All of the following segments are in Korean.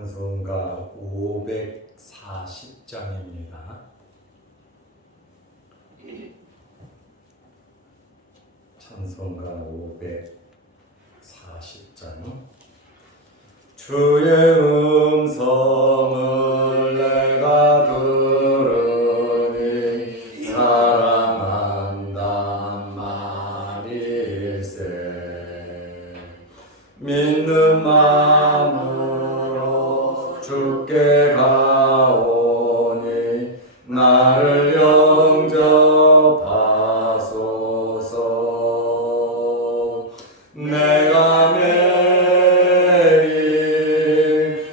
찬송가 540장입니다. 찬송가 540장. 주의 음성을 내가 들으니 사랑한단 말일세. 믿는 마음으로 주께 가오니 나를 영접하소서. 내가 매일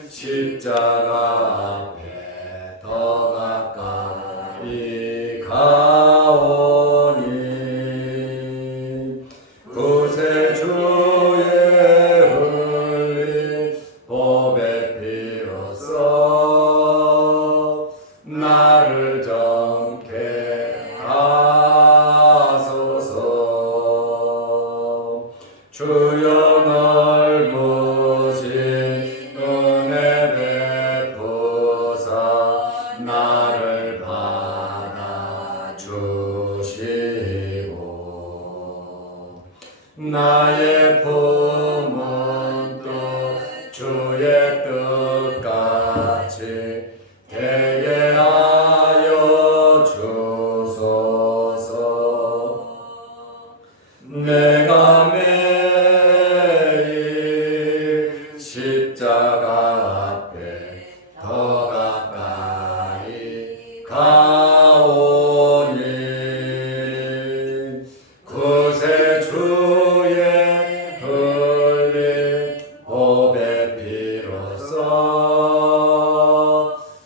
십자가 앞에 더 가까이 가오니 구세 주의 흘린 보배 피로써 나를 정케 하소서. 주여 넓으신 은혜 베푸사 나를 받아주시고 나의 품은 또 주의 뜻같이 되게 하여 주소서. 내가 매일 십자가 앞에 더 가까이 가오니 구세 주의 흘린 보배 피로써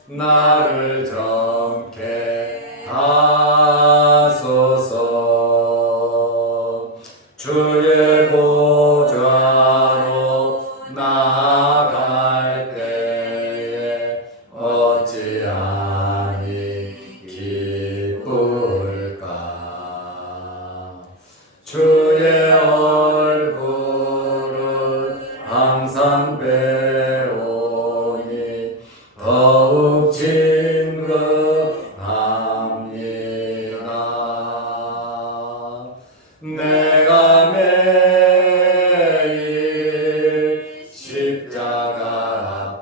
나를 정케 하소서. 주의 보좌로 나아갈 때에 어찌하니 기쁠까. 주의 얼굴을 항상 배우니 더욱 진급합니다. 내가 매일 십자가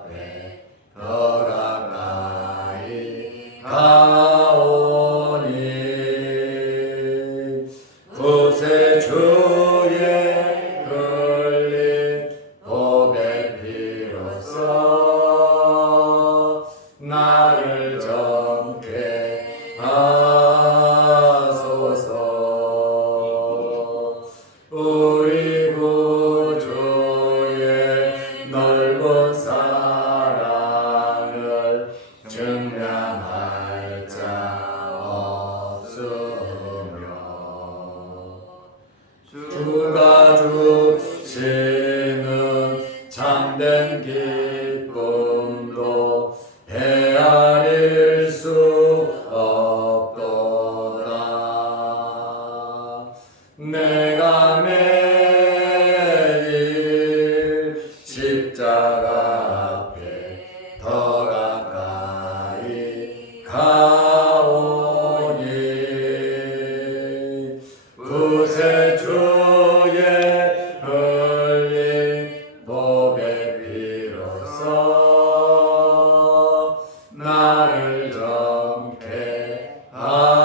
앞에 더 가까이 가오니 구세 주의 흘린 보배 피로써 나를 정케 하소서. 우리 구주의 넓은 사랑을 증명할 자 없으며 주가 주시는 참된 기쁨도 헤아릴 수 없도다. 내가 매일 십자가 앞에 더 가까이 가오니 구세 주의 흘린 보배 피로써 나를 정케 하소서.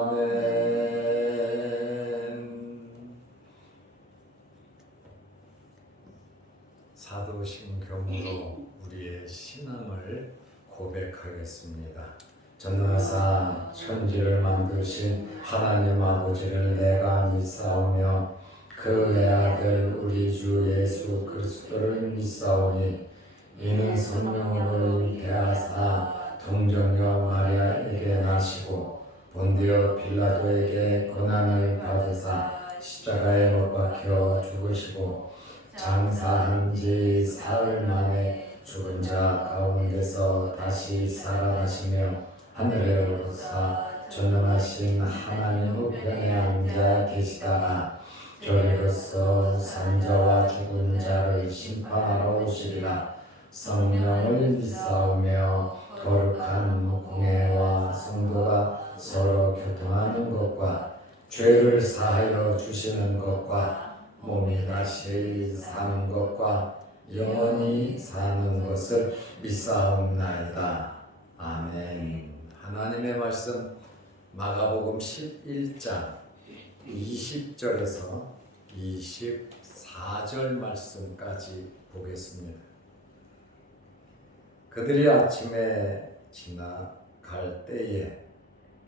아멘. 사도신경으로 우리의 신앙을 고백하겠습니다. 전능하사 천지를 만드신 하나님 아버지를 내가 믿사오며 그 외아들 우리 주 예수 그리스도를 믿사오니 이는 성령으로 잉태하사 동정녀 마리아에게 나시고 본디오 빌라도에게 고난을 받으사 십자가에 못 박혀 죽으시고 장사한 지 사흘 만에 죽은 자 가운데서 다시 살아나시며 하늘에 오르사 전능하신 하나님 우편에 앉아 계시다가 저리로서 산자와 죽은 자를 심판하러 오시리라. 성령을 믿사오며 거룩한 공회와 성도가 서로 교통하는 것과 죄를 사하여 주시는 것과 몸이 다시 사는 것과 영원히 사는 것을 믿사옵나이다. 아멘. 하나님의 말씀 마가복음 11장 20절에서 24절 말씀까지 보겠습니다. 그들이 아침에 지나갈 때에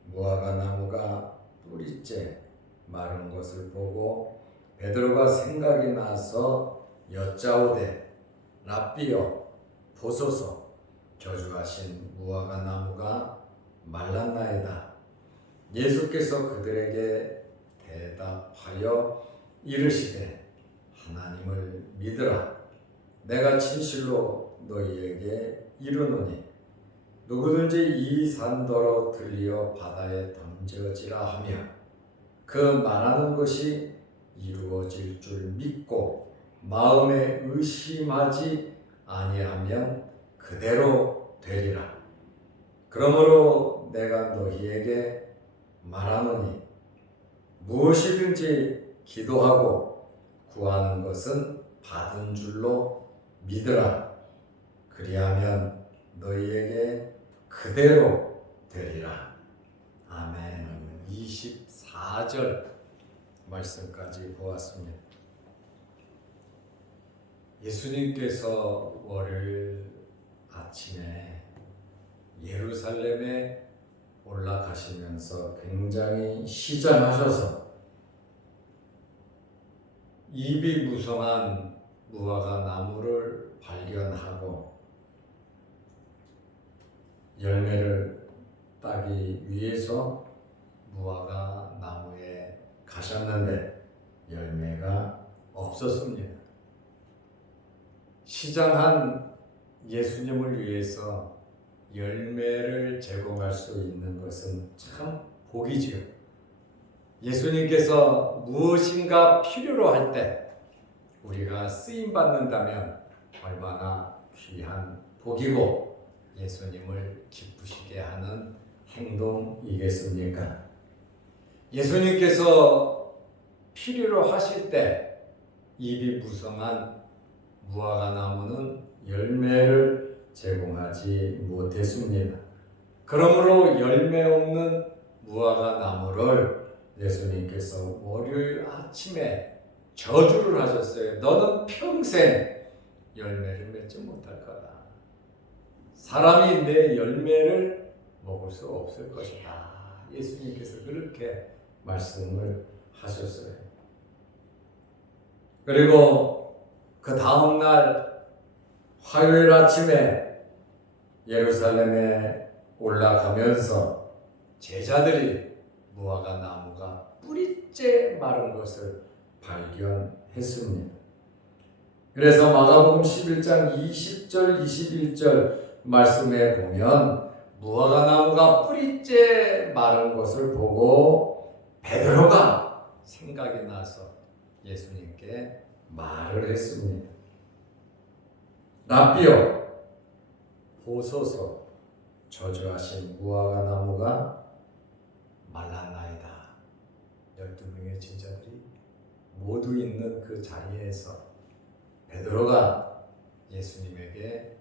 무화과 나무가 뿌리째 마른 것을 보고 베드로가 생각이 나서 여짜오되 랍비여 보소서 저주하신 무화과 나무가 말랐나이다. 예수께서 그들에게 대답하여 이르시되 하나님을 믿으라. 내가 진실로 너희에게 이르노니 누구든지 이 산더러 들리어 바다에 던져지라 하며 그 말하는 것이 이루어질 줄 믿고 마음에 의심하지 아니하면 그대로 되리라. 그러므로 내가 너희에게 말하노니 무엇이든지 기도하고 구하는 것은 받은 줄로 믿으라. 그리하면 너희에게 그대로 되리라. 아멘. 24절 말씀까지 보았습니다. 예수님께서 월요일 아침에 예루살렘에 올라가시면서 굉장히 시장하셔서 잎이 무성한 무화과 나무를 발견하고 열매를 따기 위해서 무화과 나무에 가셨는데 열매가 없었습니다. 시장한 예수님을 위해서 열매를 제공할 수 있는 것은 참 복이지요. 예수님께서 무엇인가 필요로 할 때 우리가 쓰임 받는다면 얼마나 귀한 복이고 예수님을 기쁘시게 하는 행동이겠습니까? 예수님께서 필요로 하실 때 잎이 무성한 무화과 나무는 열매를 제공하지 못했습니다. 그러므로 열매 없는 무화과 나무를 예수님께서 월요일 아침에 저주를 하셨어요. 너는 평생 열매를 맺지 못할 거다. 사람이 내 열매를 먹을 수 없을 것이다. 예수님께서 그렇게 말씀을 하셨어요. 그리고 그 다음날 화요일 아침에 예루살렘에 올라가면서 제자들이 무화과 나무가 뿌리째 마른 것을 발견했습니다. 그래서 마가복음 11장 20절 21절 말씀에 보면 무화과 나무가 뿌리째 마른 것을 보고 베드로가 생각이 나서 예수님께 말을 했습니다. 랍비여 보소서 저주하신 무화과 나무가 말랐나이다. 12명의 제자들이 모두 있는 그 자리에서 베드로가 예수님에게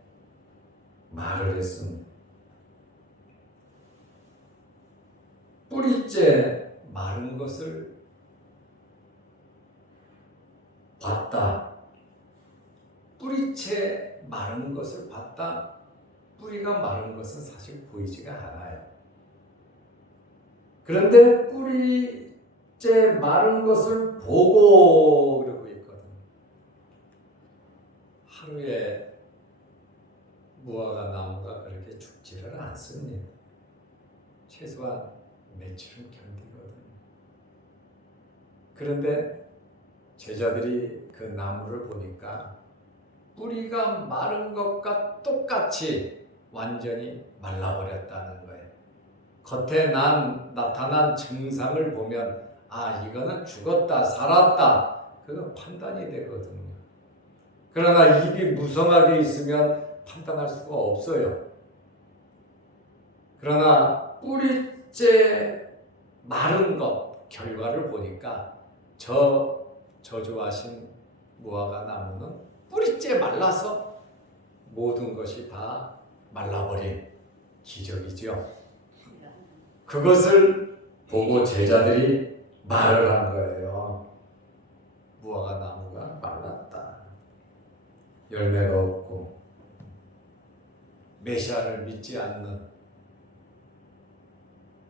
말을 했습니다. 뿌리째 마른 것을 봤다. 뿌리째 마른 것을 봤다. 뿌리가 마른 것은 사실 보이지가 않아요. 그런데 뿌리째 마른 것을 보고 그러고 있거든요. 하루에 무화과 나무가 그렇게 죽지를 않습니다. 최소한 며칠은 견디거든요. 그런데 제자들이 그 나무를 보니까 뿌리가 마른 것과 똑같이 완전히 말라버렸다는 거예요. 겉에 나타난 증상을 보면 이거는 죽었다 살았다 그건 판단이 되거든요. 그러나 입이 무성하게 있으면 판단할 수가 없어요. 그러나 뿌리째 마른 것 결과를 보니까 저주하신 무화과 나무는 뿌리째 말라서 모든 것이 다 말라버린 기적이죠. 그것을 보고 제자들이 말을 한 거예요. 무화과 나무가 말랐다. 열매가 없고 메시아를 믿지 않는,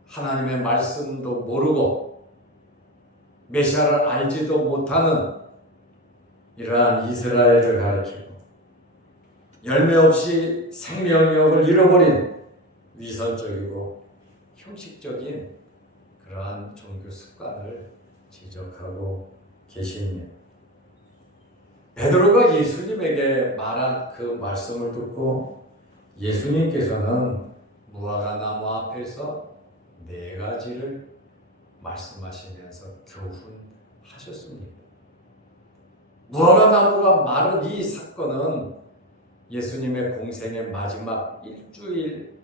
하나님의 말씀도 모르고 메시아를 알지도 못하는 이러한 이스라엘을 가리키고 열매 없이 생명력을 잃어버린 위선적이고 형식적인 그러한 종교 습관을 지적하고 계십니다. 베드로가 예수님에게 말한 그 말씀을 듣고 예수님께서는 무화과 나무 앞에서 4가지를 말씀하시면서 교훈하셨습니다. 무화과 나무가 마른 이 사건은 예수님의 공생의 마지막 일주일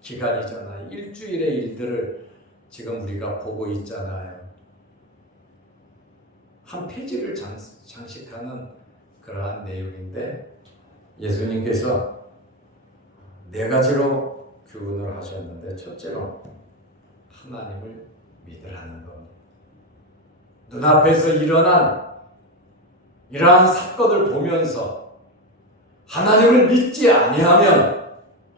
기간이잖아요. 일주일의 일들을 지금 우리가 보고 있잖아요. 한 페이지를 장식하는 그러한 내용인데 예수님께서 4가지로 교훈을 하셨는데, 첫째로 하나님을 믿으라는 겁니다. 눈앞에서 일어난 이러한 사건을 보면서 하나님을 믿지 아니하면,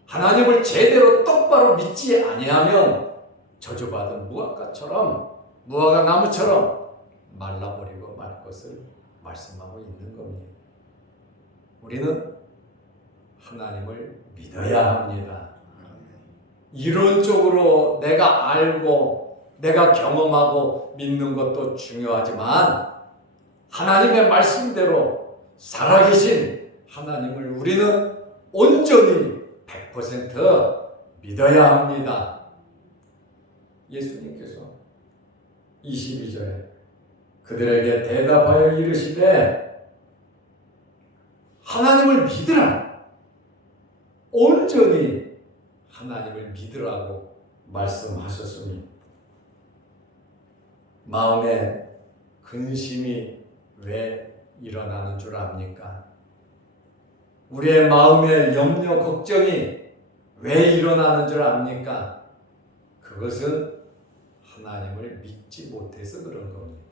하나님을 제대로 똑바로 믿지 아니하면 저주받은 무화과 나무처럼 말라버리고 말 것을 말씀하고 있는 겁니다. 우리는 하나님을 믿어야 합니다. 이론적으로 내가 알고 내가 경험하고 믿는 것도 중요하지만 하나님의 말씀대로 살아계신 하나님을 우리는 온전히 100% 믿어야 합니다. 예수님께서 22절에 그들에게 대답하여 이르시되 하나님을 믿으라, 온전히 하나님을 믿으라고 말씀하셨습니다. 마음에 근심이 왜 일어나는 줄 압니까? 우리의 마음에 염려, 걱정이 왜 일어나는 줄 압니까? 그것은 하나님을 믿지 못해서 그런 겁니다.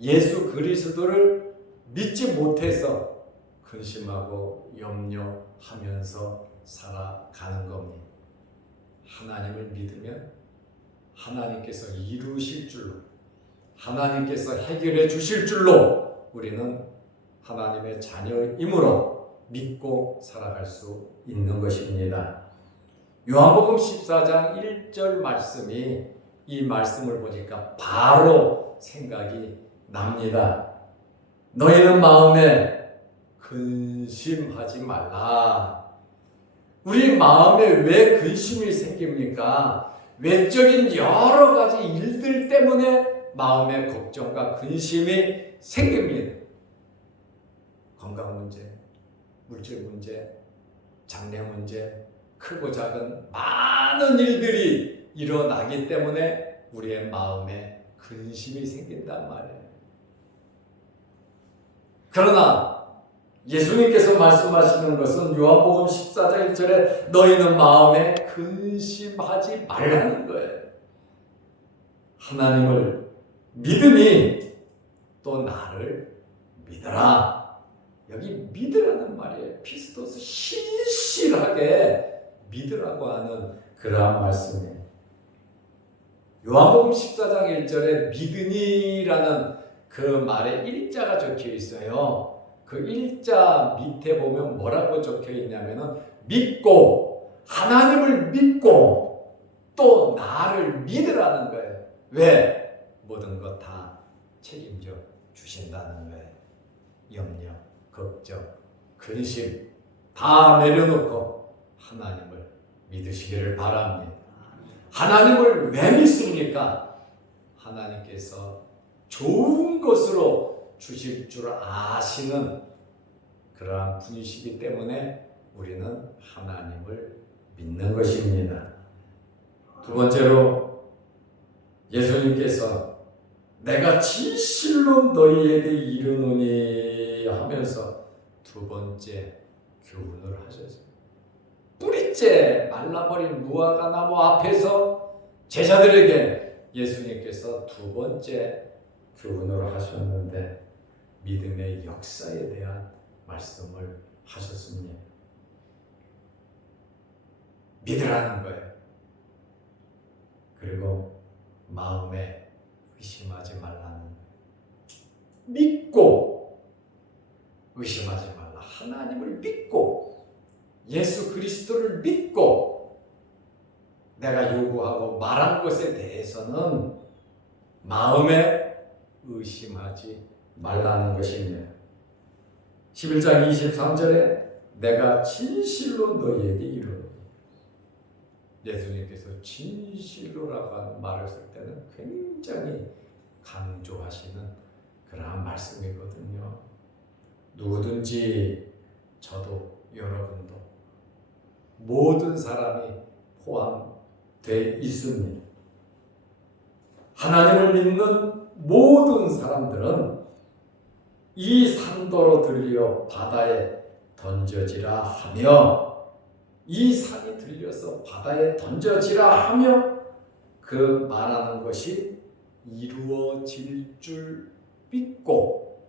예수 그리스도를 믿지 못해서 근심하고 염려하면서 살아가는 겁니다. 하나님을 믿으면 하나님께서 이루실 줄로, 하나님께서 해결해 주실 줄로 우리는 하나님의 자녀이므로 믿고 살아갈 수 있는 것입니다. 요한복음 14장 1절 말씀이, 이 말씀을 보니까 바로 생각이 납니다. 너희는 마음에 근심하지 말라. 우리 마음에 왜 근심이 생깁니까? 외적인 여러 가지 일들 때문에 마음에 걱정과 근심이 생깁니다. 건강 문제, 물질 문제, 장래 문제, 크고 작은 많은 일들이 일어나기 때문에 우리의 마음에 근심이 생긴단 말이에요. 그러나 예수님께서 말씀하시는 것은 요한복음 14장 1절에 너희는 마음에 근심하지 말라는 거예요. 하나님을 믿으니 또 나를 믿어라. 여기 믿으라는 말이에요. 피스토스, 신실하게 믿으라고 하는 그러한 말씀이에요. 요한복음 14장 1절에 믿으니라는 그 말에 일자가 적혀 있어요. 그 일자 밑에 보면 뭐라고 적혀 있냐면은 믿고, 하나님을 믿고 또 나를 믿으라는 거예요. 왜? 모든 것 다 책임져 주신다는 거예요. 염려, 걱정, 근심 다 내려놓고 하나님을 믿으시기를 바랍니다. 하나님을 왜 믿습니까? 하나님께서 좋은 것으로 주실 줄 아시는 그러한 분이시기 때문에 우리는 하나님을 믿는 것입니다. 두 번째로 예수님께서 내가 진실로 너희에게 이르노니 하면서 두 번째 교훈을 하셨어요. 뿌리째 말라버린 무화과 나무 앞에서 제자들에게 예수님께서 두 번째 교훈을 하셨는데 믿음의 역사에 대한 말씀을 하셨습니다. 믿으라는 거예요. 그리고 마음에 의심하지 말라는 거예요. 믿고 의심하지 말라. 하나님을 믿고 예수 그리스도를 믿고 내가 요구하고 말한 것에 대해서는 마음에 의심하지 말라는 것입니다. 11장 23절에 내가 진실로 너희에게 이르노니 예수님께서 진실로라고 하는 말을 쓸 때는 굉장히 강조하시는 그러한 말씀이거든요. 누구든지 저도 여러분도 모든 사람이 포함되어 있습니다. 하나님을 믿는 모든 사람들은 이 산더러 들려 바다에 던져지라 하며 이 산이 들려서 바다에 던져지라 하며 그 말하는 것이 이루어질 줄 믿고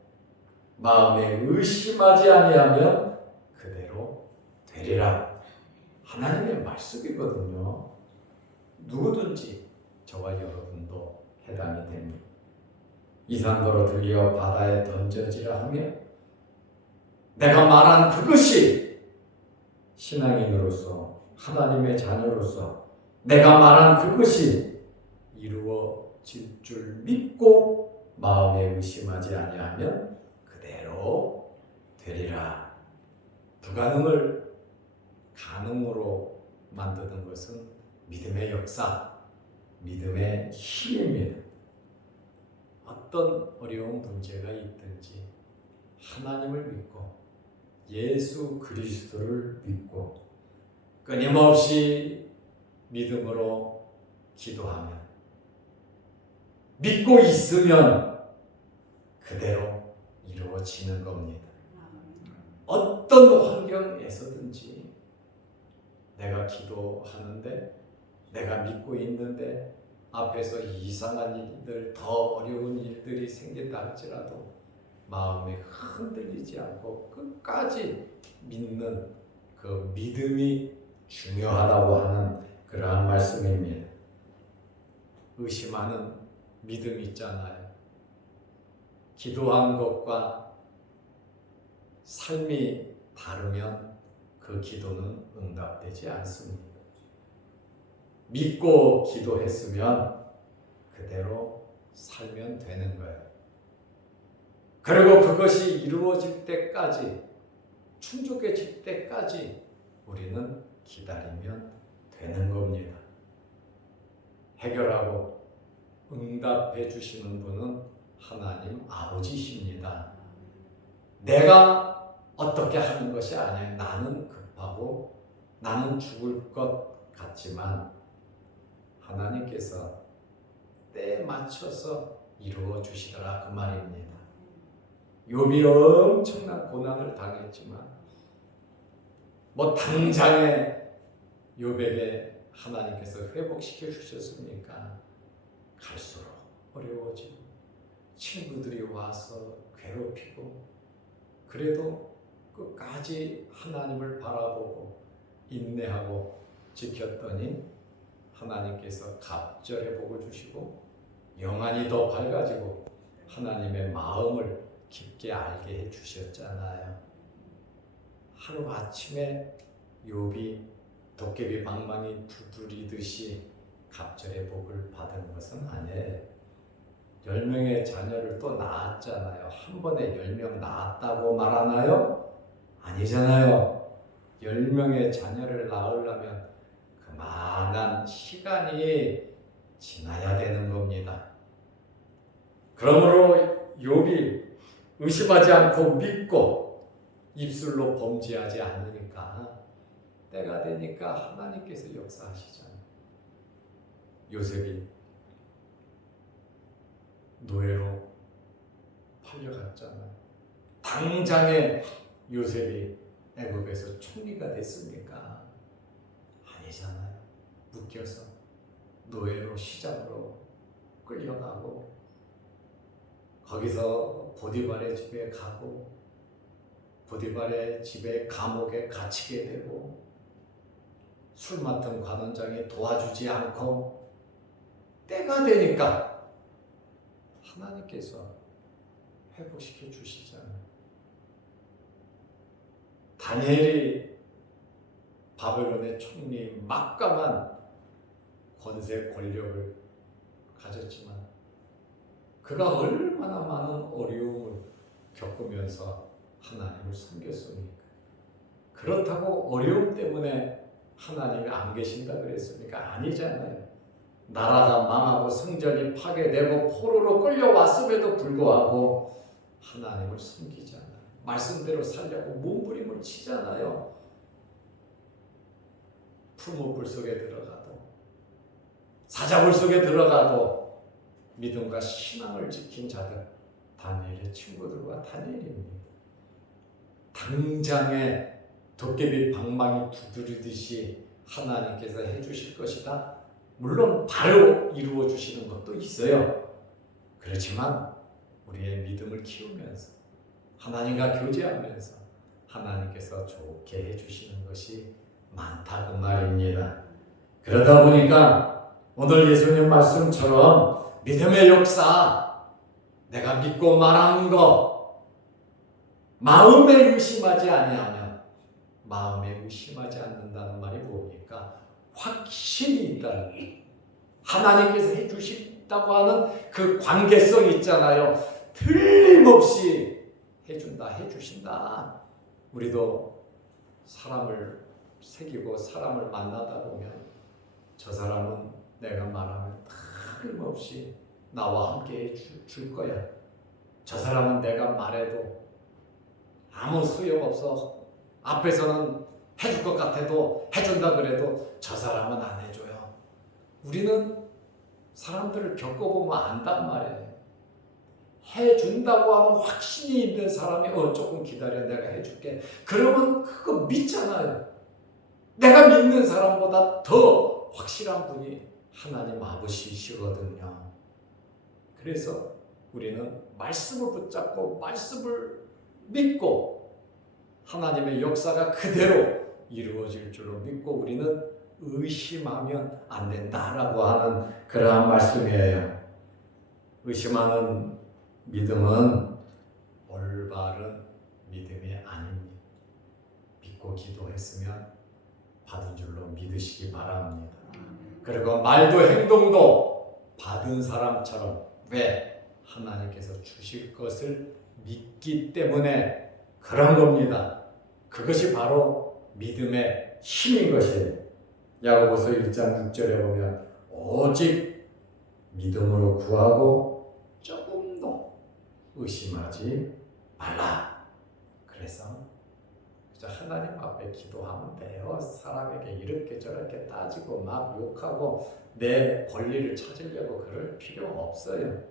마음에 의심하지 아니하면 그대로 되리라. 하나님의 말씀이거든요. 누구든지 저와 여러분도 해당이 됩니다. 이 산더러 들려 바다에 던져지라 하며 내가 말한 그것이 신앙인으로서 하나님의 자녀로서 내가 말한 그것이 이루어질 줄 믿고 마음에 의심하지 아니하면 그대로 되리라. 불가능을 가능으로 만드는 것은 믿음의 역사, 믿음의 힘입니다. 어떤 어려운 문제가 있든지 하나님을 믿고 예수 그리스도를 믿고 끊임없이 믿음으로 기도하면 믿고 있으면 그대로 이루어지는 겁니다. 어떤 환경에서든지 내가 기도하는데 내가 믿고 있는데 앞에서 이상한 일들, 더 어려운 일들이 생긴다 할지라도 마음이 흔들리지 않고 끝까지 믿는 그 믿음이 중요하다고 하는 그러한 말씀입니다. 의심하는 믿음이 있잖아요. 기도한 것과 삶이 다르면 그 기도는 응답되지 않습니다. 믿고 기도했으면 그대로 살면 되는 거예요. 그리고 그것이 이루어질 때까지, 충족해질 때까지 우리는 기다리면 되는 겁니다. 해결하고 응답해 주시는 분은 하나님 아버지십니다. 내가 어떻게 하는 것이 아니에요. 나는 급하고 나는 죽을 것 같지만 하나님께서 때에 맞춰서 이루어 주시더라 그 말입니다. 욥이 엄청난 고난을 당했지만 뭐 당장에 욥에게 하나님께서 회복시켜 주셨습니까? 갈수록 어려워지고 친구들이 와서 괴롭히고 그래도 끝까지 하나님을 바라보고 인내하고 지켰더니 하나님께서 갑절의 복을 주시고 영안이 더 밝아지고 하나님의 마음을 깊게 알게 해주셨잖아요. 하루아침에 욥이 도깨비 방망이 두드리듯이 갑절의 복을 받은 것은 아니에요. 10명의 자녀를 또 낳았잖아요. 한 번에 10명 낳았다고 말하나요? 아니잖아요. 10명의 자녀를 낳으려면 얼마나 시간이 지나야 되는 겁니다. 그러므로 욥이 의심하지 않고 믿고 입술로 범죄하지 않으니까 때가 되니까 하나님께서 역사하시잖아요. 요셉이 노예로 팔려갔잖아요. 당장에 요셉이 애굽에서 총리가 됐습니까? 아니잖아요. 묶여서 노예로 시장으로 끌려가고 거기서 보디발의 집에 가고 보디발의 집에 감옥에 갇히게 되고 술 맡은 관원장이 도와주지 않고 때가 되니까 하나님께서 회복시켜 주시잖아요. 다니엘이 바벨론의 총리 막강한 권세 권력을 가졌지만 그가 얼마나 많은 어려움을 겪으면서 하나님을 섬겼습니까? 그렇다고 어려움 때문에 하나님이 안 계신다 그랬습니까? 아니잖아요. 나라가 망하고 성전이 파괴되고 포로로 끌려왔음에도 불구하고 하나님을 섬기잖아요. 말씀대로 살려고 몸부림을 치잖아요. 풀무불 속에 들어가도 사자굴 속에 들어가도 믿음과 신앙을 지킨 자들, 다니엘의 친구들과 다니엘입니다. 당장에 도깨비 방망이 두드리듯이 하나님께서 해주실 것이다. 물론 바로 이루어 주시는 것도 있어요. 그렇지만 우리의 믿음을 키우면서 하나님과 교제하면서 하나님께서 좋게 해주시는 것이 많다고 말입니다. 그러다 보니까 오늘 예수님 말씀처럼 믿음의 역사, 내가 믿고 말한 것, 마음에 의심하지 아니하면 마음에 의심하지 않는다는 말이 뭡니까? 확신이 있다는 거예요. 하나님께서 해주신다고 하는 그 관계성이 있잖아요. 틀림없이 해준다, 해주신다. 우리도 사람을 새기고 사람을 만나다 보면 저 사람은 내가 말하면 틀림없이 나와 함께 해줄 거야. 저 사람은 내가 말해도 아무 소용없어. 앞에서는 해줄 것 같아도 해준다 그래도 저 사람은 안 해줘요. 우리는 사람들을 겪어보면 안단 말이에요. 해준다고 하는 확신이 있는 사람이 조금 기다려 내가 해줄게. 그러면 그거 믿잖아요. 내가 믿는 사람보다 더 확실한 분이 하나님 아버지시거든요. 그래서 우리는 말씀을 붙잡고 말씀을 믿고 하나님의 역사가 그대로 이루어질 줄로 믿고 우리는 의심하면 안 된다라고 하는 그러한 말씀이에요. 의심하는 믿음은 올바른 믿음이 아닙니다. 믿고 기도했으면 받은 줄로 믿으시기 바랍니다. 그리고 말도 행동도 받은 사람처럼, 왜? 하나님께서 주실 것을 믿기 때문에 그런 겁니다. 그것이 바로 믿음의 힘인 것이에요. 야고보서 1장 6절에 보면 오직 믿음으로 구하고 조금도 의심하지 말라. 그래서 하나님 앞에 기도하면 돼요. 사람에게 이렇게 저렇게 따지고 막 욕하고 내 권리를 찾으려고 그럴 필요 없어요.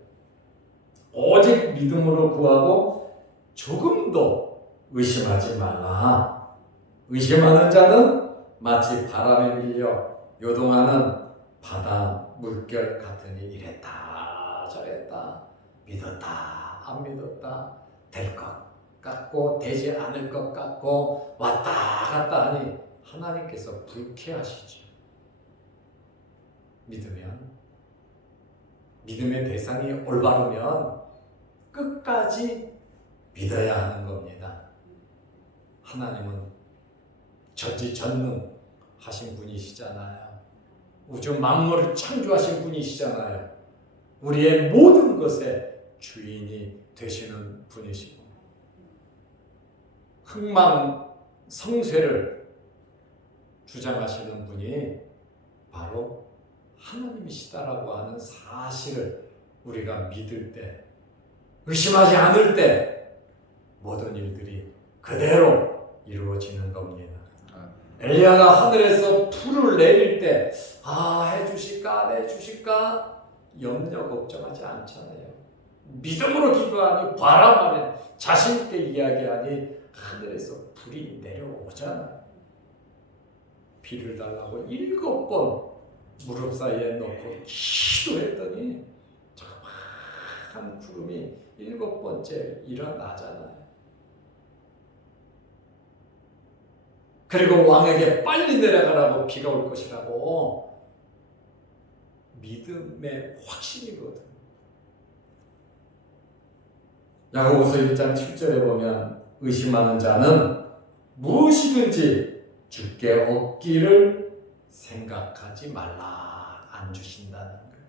오직 믿음으로 구하고 조금도 의심하지 말라. 의심하는 자는 마치 바람에 밀려 요동하는 바다 물결 같으니 이랬다 저랬다 믿었다 안 믿었다 될 것 같고 되지 않을 것 같고 왔다 갔다 하니 하나님께서 불쾌하시죠. 믿으면, 믿음의 대상이 올바르면 끝까지 믿어야 하는 겁니다. 하나님은 전지전능하신 분이시잖아요. 우주 만물을 창조하신 분이시잖아요. 우리의 모든 것의 주인이 되시는 분이시고 흥망성쇠를 주장하시는 분이 바로 하나님이시다라고 하는 사실을 우리가 믿을 때, 의심하지 않을 때 모든 일들이 그대로 이루어지는 겁니다. 엘리야가 하늘에서 불을 내릴 때 해주실까 안 해주실까 염려 걱정하지 않잖아요. 믿음으로 기도하니 바라마는 자신있게 이야기하니 하늘에서 불이 내려오잖아요. 비를 달라고 7번 무릎 사이에 놓고 기도했더니 자그마한 구름이 7번째 일어나잖아요. 그리고 왕에게 빨리 내려가라고 비가 올 것이라고 믿음의 확신이거든. 야고보서 1장 7절에 보면 의심하는 자는 무엇이든지 주께 얻기를 생각하지 말라 안 주신다는 거예요.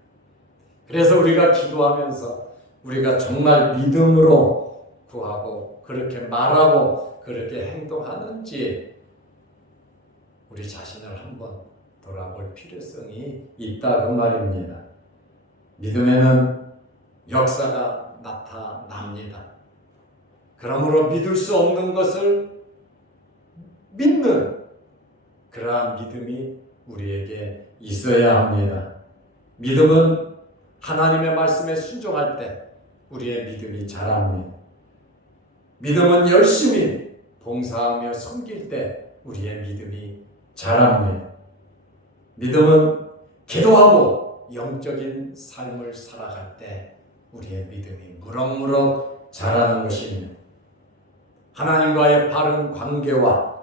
그래서 우리가 기도하면서 우리가 정말 믿음으로 구하고 그렇게 말하고 그렇게 행동하는지 우리 자신을 한번 돌아볼 필요성이 있다 그 말입니다. 믿음에는 역사가 나타납니다. 그러므로 믿을 수 없는 것을 믿는 그러한 믿음이 우리에게 있어야 합니다. 믿음은 하나님의 말씀에 순종할 때 우리의 믿음이 자랍니다. 믿음은 열심히 봉사하며 섬길 때 우리의 믿음이 자랍니다. 믿음은 기도하고 영적인 삶을 살아갈 때 우리의 믿음이 무럭무럭 자라는 것입니다. 하나님과의 바른 관계와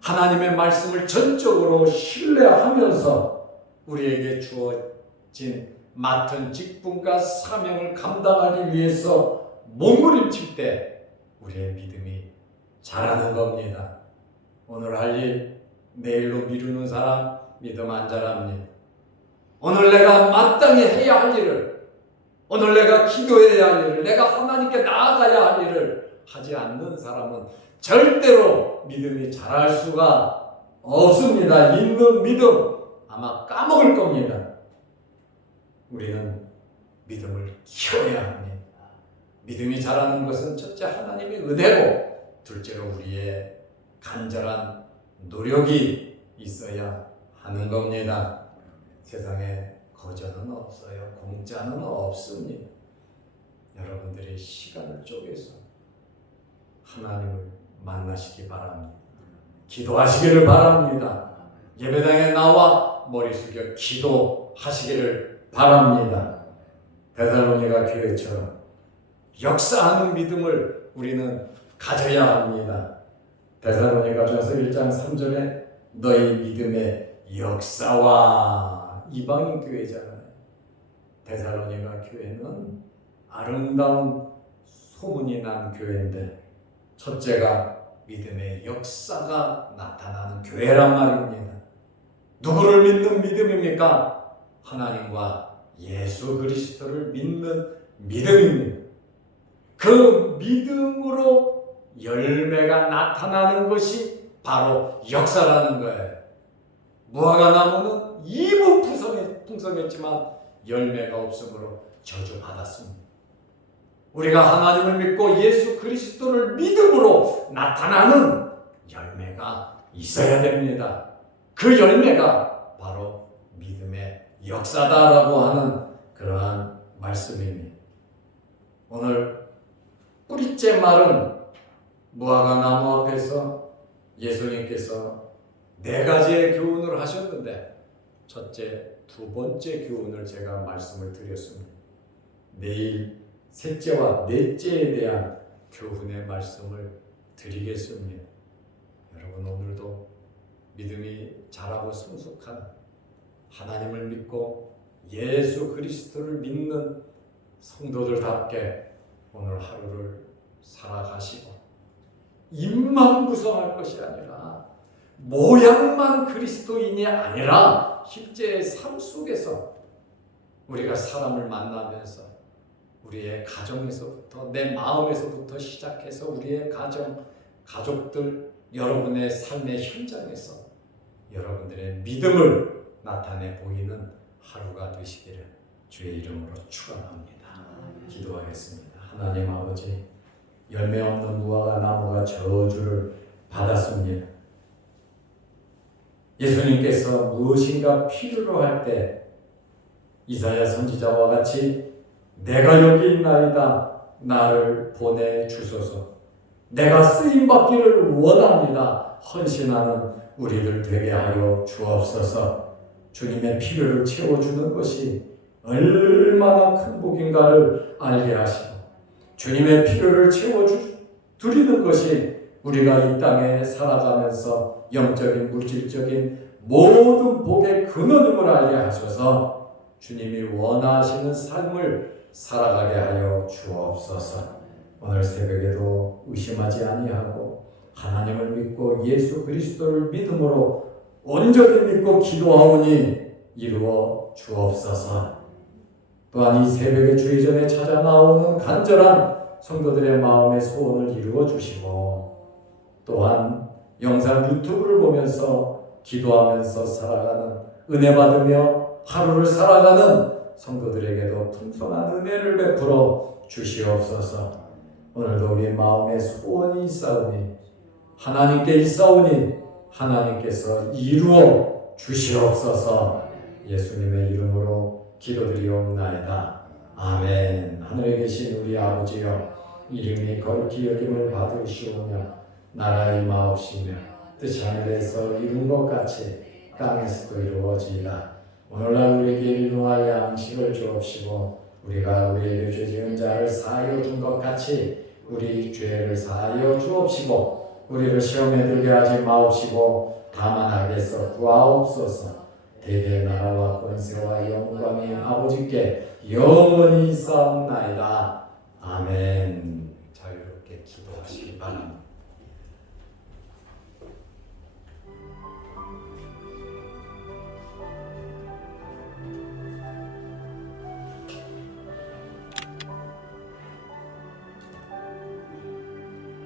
하나님의 말씀을 전적으로 신뢰하면서 우리에게 주어진 맡은 직분과 사명을 감당하기 위해서 몸부림칠 때 우리의 믿음이 자라는 겁니다. 오늘 할 일 내일로 미루는 사람 믿음 안 자랍니다. 오늘 내가 마땅히 해야 할 일을, 오늘 내가 기도해야 할 일을, 내가 하나님께 나아가야 할 일을 하지 않는 사람은 절대로 믿음이 자랄 수가 없습니다. 있는 믿음 아마 까먹을 겁니다. 우리는 믿음을 키워야 합니다. 믿음이 자라는 것은 첫째 하나님의 은혜고 둘째로 우리의 간절한 노력이 있어야 하는 겁니다. 세상에 거저는 없어요. 공짜는 없습니다. 여러분들이 시간을 쪼개서 하나님을 만나시기 바랍니다. 기도하시기를 바랍니다. 예배당에 나와 머리 숙여 기도하시기를 바랍니다. 데살로니가 교회처럼 역사하는 믿음을 우리는 가져야 합니다. 데살로니가전서 1장 3절에 너희 믿음의 역사와 이방인 교회잖아요. 데살로니가 교회는 아름다운 소문이 난 교회인데 첫째가 믿음의 역사가 나타나는 교회란 말입니다. 누구를 믿는 믿음입니까? 하나님과 예수 그리스도를 믿는 믿음입니다. 그 믿음으로 열매가 나타나는 것이 바로 역사라는 거예요. 무화과 나무는 이무 풍성했지만 열매가 없으므로 저주받았습니다. 우리가 하나님을 믿고 예수 그리스도를 믿음으로 나타나는 열매가 있어야 됩니다. 그 열매가 바로 믿음의 역사다라고 하는 그러한 말씀입니다. 오늘 뿌리째 마른 무화과 나무 앞에서 예수님께서 4가지의 교훈을 하셨는데 첫째, 2번째 교훈을 제가 말씀을 드렸습니다. 내일 셋째와 넷째에 대한 교훈의 말씀을 드리겠습니다. 여러분 오늘도 믿음이 자라고 성숙한 하나님을 믿고 예수 그리스도를 믿는 성도들답게 오늘 하루를 살아가시고 입만 구성할 것이 아니라 모양만 그리스도인이 아니라 실제의 삶 속에서 우리가 사람을 만나면서 우리의 가정에서부터 내 마음에서부터 시작해서 우리의 가족들 여러분의 삶의 현장에서 여러분들의 믿음을 나타내 보이는 하루가 되시기를 주의 이름으로 축원합니다. 기도하겠습니다. 하나님 아버지, 열매 없는 무화과 나무가 저주를 받았습니다. 예수님께서 무엇인가 필요로 할 때 이사야 선지자와 같이 내가 여기 있나이다, 나를 보내주소서, 내가 쓰임받기를 원합니다, 헌신하는 우리들 되게 하여 주옵소서. 주님의 필요를 채워주는 것이 얼마나 큰 복인가를 알게 하시고, 주님의 필요를 채워드리는 것이 우리가 이 땅에 살아가면서 영적인 물질적인 모든 복의 근원임을 알게 하셔서 주님이 원하시는 삶을 살아가게 하여 주옵소서. 오늘 새벽에도 의심하지 아니하고 하나님을 믿고 예수 그리스도를 믿음으로 온전히 믿고 기도하오니 이루어 주옵소서. 또한 이 새벽에 주의 전에 찾아 나오는 간절한 성도들의 마음의 소원을 이루어 주시고, 또한 영상 유튜브를 보면서 기도하면서 살아가는, 은혜 받으며 하루를 살아가는 성도들에게도 풍성한 은혜를 베풀어 주시옵소서. 오늘도 우리 마음의 소원이 있사오니, 하나님께 있사오니 하나님께서 이루어 주시옵소서. 예수님의 이름으로 기도드리옵나이다. 아멘. 하늘에 계신 우리 아버지여, 이름이 거룩히 여김을 받으시오며 나라 임하옵시며 뜻이 하늘에서 이룬 것 같이 땅에서도 이루어지이다. 오늘날 우리에게 일용할 양식을 주옵시고, 우리가 우리에게 죄 지은 자를 사하여 준 것 같이 우리 죄를 사하여 주옵시고, 우리를 시험에 들게 하지 마옵시고 다만 악에서 구하옵소서. 대대 나라와 권세와 영광이 아버지께 영원히 있사옵나이다. 아멘. 자유롭게 기도하시기 바랍니다.